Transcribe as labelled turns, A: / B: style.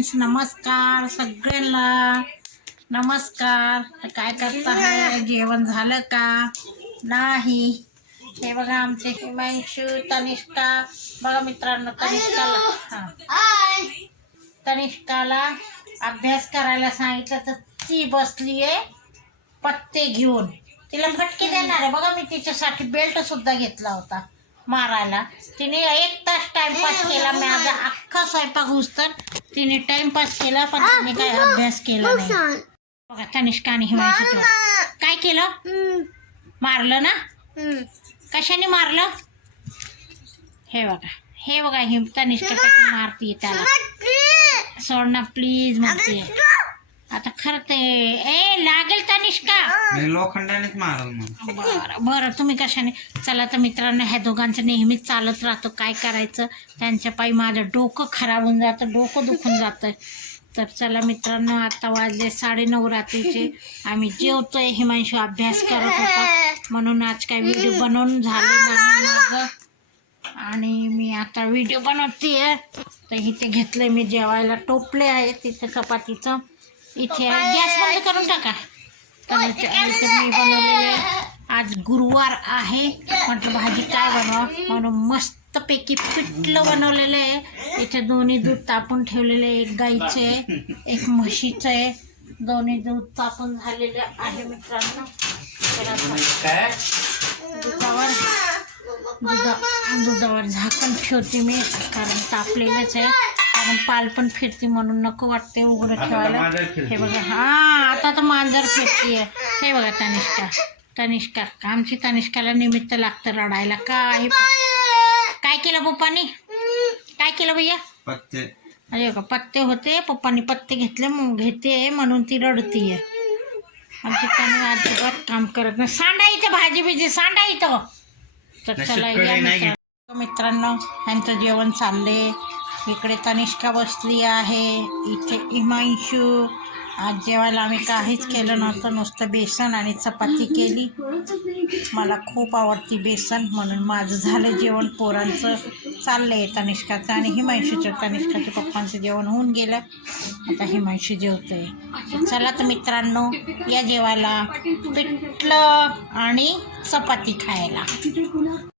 A: Friends नमस्कार सगळ्यांना. नमस्कार. काय करता जेवण झालं का? नाही. हे बघा आमचे हिमांशू तनिष्का. बघा मित्रांनो तनिष्काला तनिष्काला अभ्यास करायला सांगितलं तर ती बसली आहे पत्ते घेऊन. तिला फटके देणार आहे. बघा मी तिच्यासाठी बेल्ट सुद्धा घेतला होता मारायला. तिने एक तास टाइमपास केला. माझा अख्खा स्वयंपाक घुसतर तिने टाइमपास केला पण तिने काही अभ्यास केला नाही. बघा तनिष्का आणि हिमांशू काय केलं? मारलं ना? कशाने मारलं? हे बघा. हे बघा ही तनिष्का मारतीये त्याला. सोड ना प्लीज म्हणते आता खरं ते ए लागेल तनिष्का
B: मी लोखंडानेच मारल मग.
A: बरं बरं तुम्ही कशाने? चला तर मित्रांनो ह्या दोघांचं नेहमीच चालत राहतो काय करायचं? त्यांच्या पायी माझं डोकं खराब होऊन जातं डोकं दुखून जातं. तर चला मित्रांनो आता वाजले साडेनऊ रात्रीचे. आम्ही जेवतोय हिमांशू अभ्यास करत होता. म्हणून आज काय व्हिडिओ बनवून झाले नाही माझं. आणि मी आता व्हिडिओ बनवते तर इथे घेतलंय मी जेवायला टोपले आहे तिथे चपातीचं. इथे गॅस बंद करून टाका. तर इथे इथे मी बनवलेले आज गुरुवार आहे. म्हटलं भाजी काय बनवा? म्हणून मस्तपैकी पिठलं बनवलेलं आहे. इथे दोन्ही दूध तापून ठेवलेले आहे. एक गाईचे आहे, एक म्हशीचं आहे. दोन्ही दूध तापून झालेले आहे मित्रांनो. तर आता दुधावर दुधा दुधावर झाकण ठेवते मी कारण तापलेलंच आहे. कारण पाल पण फिरते म्हणून नको वाटते उघडं ठेवायला. हे. बघा हा आता तर मांजर फिरतीये. हे बघा तनिष्का तनिष्का आमची तनिष्काला निमित्त लागतं रडायला. काय काय केलं पप्पानी? काय केलं भैया?
B: पत्ते.
A: अरे का पत्ते होते. पप्पानी पत्ते घेतले घेते म्हणून ती रडतीये. आमची त्याने अजिबात काम करत नाही. सांडा इथं भाजी बिजी सांडा इथं. तर चला या मित्रांनो यांचं जेवण चालले इकडे तनिष्का बसली आहे इथे इमांशू आज जेवायला आम्ही काहीच केलं नव्हतं नुसतं बेसन आणि चपाती केली. मला खूप आवडती बेसन म्हणून माझं झालं जेवण. पोरांचं चाललं आहे तनिष्काचं आणि हिमांशूचं. तनिष्काच्या पप्पांचं जेवण होऊन गेलं. आता हिमांशू जेवतो आहे चला तर मित्रांनो या जेवायला. पिठलं आणि चपाती खायला.